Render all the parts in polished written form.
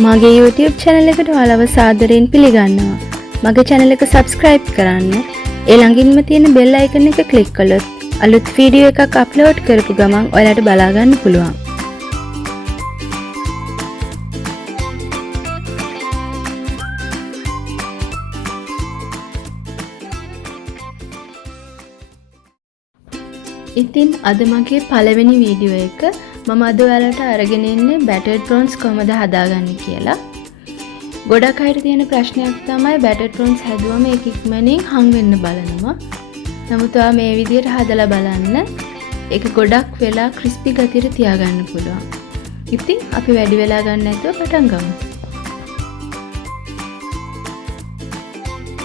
මගේ YouTube channel එකට ඔයාලව සාදරයෙන් පිළිගන්නවා. මගේ channel එක subscribe කරන්න. ඒ ළඟින්ම තියෙන bell icon එක click කළොත් අලුත් වීඩියෝ එකක් upload කරපු ගමන් ඔයාලට බලා ගන්න පුළුවන්. ඉතින් අද මගේ පළවෙනි වීඩියෝ එක මම අද ඔයාලට අරගෙන ඉන්නේ battered prawns කොහොමද හදාගන්නේ කියලා. ගොඩක් අයට තියෙන ප්‍රශ්නයක් තමයි battered prawns හැදුවම ඒක ඉක්මනින් හම් වෙන්න බලනවා. නමුත් ඔයා මේ විදිහට හදලා බලන්න. ඒක ගොඩක් වෙලා crispy ගතියට තියාගන්න පුළුවන්. ඉතින් අපි වැඩි වෙලා ගන්න නැතුව පටන් ගමු.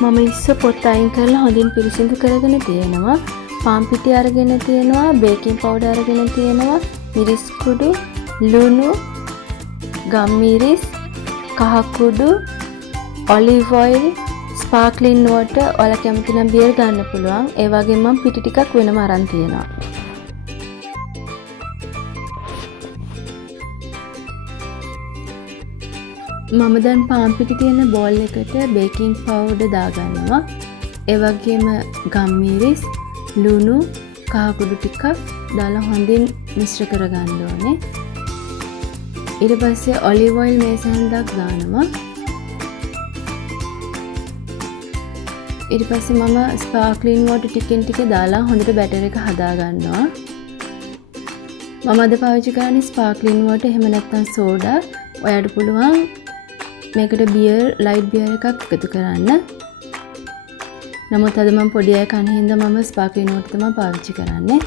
මම ඉස්ස පොත් අයින් කරලා හොඳින් පිරිසිදු කරගෙන තියෙනවා. පාන් පිටි අරගෙන තියෙනවා, බේකින් පවුඩර් අරගෙන තියෙනවා, මිරිස් කුඩු, ලුණු, ගම්මිරිස්, කහ කුඩු, ඔලිව් ඔයිල්, ස්පාර්ක්ලින් වෝටර්, ඔයාලා කැමති නම් බියර් ගන්න පුළුවන්. ඒ වගේම මම පිටි ටිකක් වෙනම අරන් තියෙනවා. මම දැන් පාන් පිටි තියෙන බෝල් එකට බේකින් පවුඩර් දාගන්නවා. ඒ වගේම ගම්මිරිස්, ලුණු, කහ කුඩු ටිකක් දාලා හොඳින් මිශ්‍ර කරගන්න ඕනේ. ඊට පස්සේ ඔලිව් ඔයිල් මේසෙන්දක් දානවා. ඊට පස්සේ මම ස්පාර්ක්ලින් වෝටර් ටිකෙන් ටික දාලා හොඳට බැටර් එක හදා ගන්නවා. මම අද පාවිච්චි කරන්නේ ස්පාර්ක්ලින් වෝටර්, එහෙම නැත්නම් සෝඩා. ඔයාලට පුළුවන් මේකට බියර්, ලයිට් බියර් එකක් එකතු කරන්න. නමුත් අද මම පොඩි අය කන හින්දා මම ස්පාර්ක්ලින් වෝටර් තමයි පාවිච්චි කරන්නේ.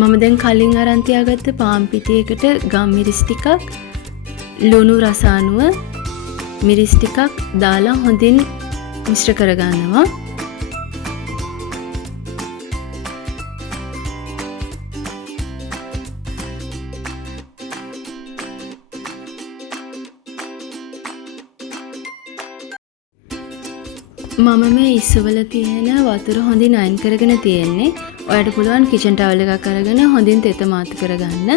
මම දැන් කලින් අරන් තියාගත්ත පාන් පිටියකට ගම්මිරිස් ටිකක්, ලුණු රස අනුව මිරිස් ටිකක් දාලා හොඳින් මිශ්‍ර කරගන්නවා. මම මේ ඉස්සවල තියෙන වතුර හොඳින් අයින් කරගෙන තියෙන්නේ. ඔයාලට පුළුවන් කිචන් ටවල් එකක් අරගෙන හොඳින් තෙත මාතු කරගන්න.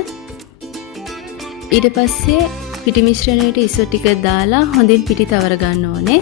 ඊට පස්සේ පිටි මිශ්‍රණයට ඉස්සෝ ටික දාලා හොඳින් පිටි තවර ගන්න ඕනේ.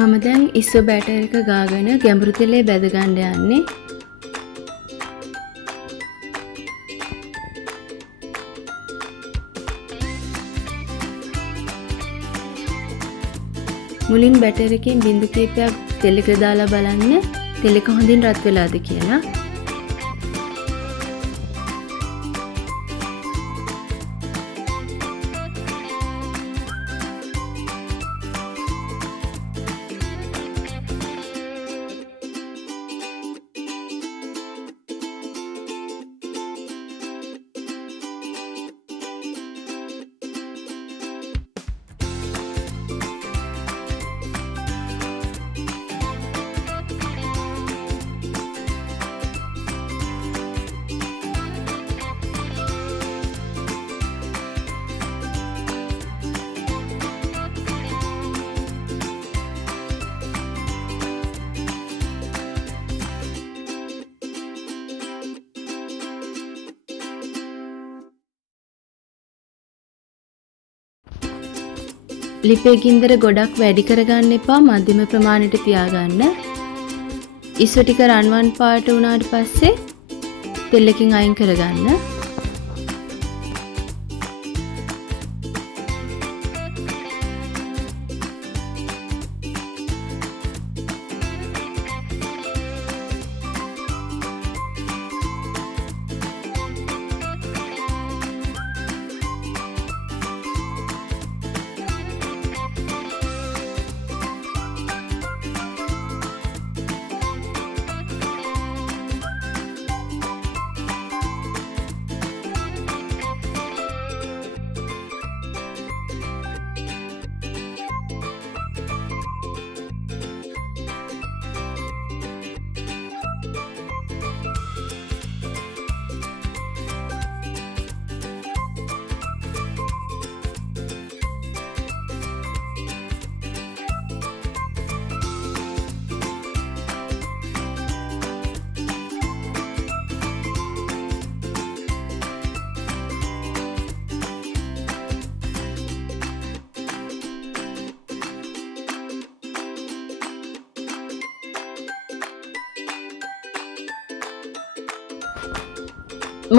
මම දැන් ඉස්සෝ බැටර් එක ගාගෙන ගැඹුරු තෙලේ බැද ගන්න යන්නේ. මුලින් බැටර් එකෙන් බින්දු කිහිපයක් තෙල් එක දාලා බලන්න තෙල් එක හොඳින් රත් වෙලාද කියලා. ලිපේ ගින්දර ගොඩක් වැඩි කරගන්න එපා, මධ්‍යම ප්‍රමාණයට තියාගන්න. ඉස්සු ටික රන්වන් පාට වුණාට පස්සේ තෙල්ලකින් අයින් කරගන්න.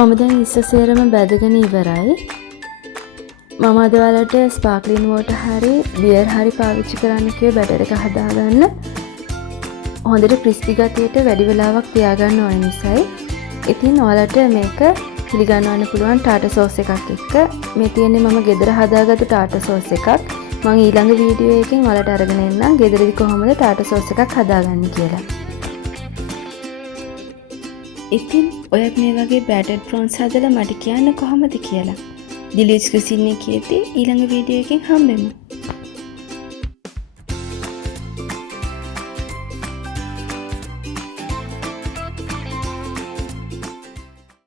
මම දැන් ඉස්සසේරම බැදගෙන ඉවරයි. මම අද ඔයාලට ස්පාර්ක්ලින් වෝටර් හරි බියර් හරි පාවිච්චි කරන්න කිව්වේ බැටර් එක හදාගන්න. හොඳට ක්‍රිස්පි ගතියට වැඩි වෙලාවක් තියාගන්න ඕන නිසායි. ඉතින් ඔයාලට මේක පිළිගන්නවන්න පුළුවන් ටාටා සෝස් එකක් එක්ක. මේ තියෙන්නේ මම ගෙදර හදාගත්තු ටාටා සෝස් එකක්. මම ඊළඟ වීඩියෝ එකකින් ඔයාලට අරගෙන එන්නම් ගෙදරදී කොහොමද ටාටා සෝස් එකක් හදාගන්නේ කියලා. ඉතින් ඔයත් මේ වගේ battered prawns හදලා මට කියන්න කොහොමද කියලා. Dilu's Cuisine එකේදී ඊළඟ වීඩියෝ එකකින් හම්බෙමු.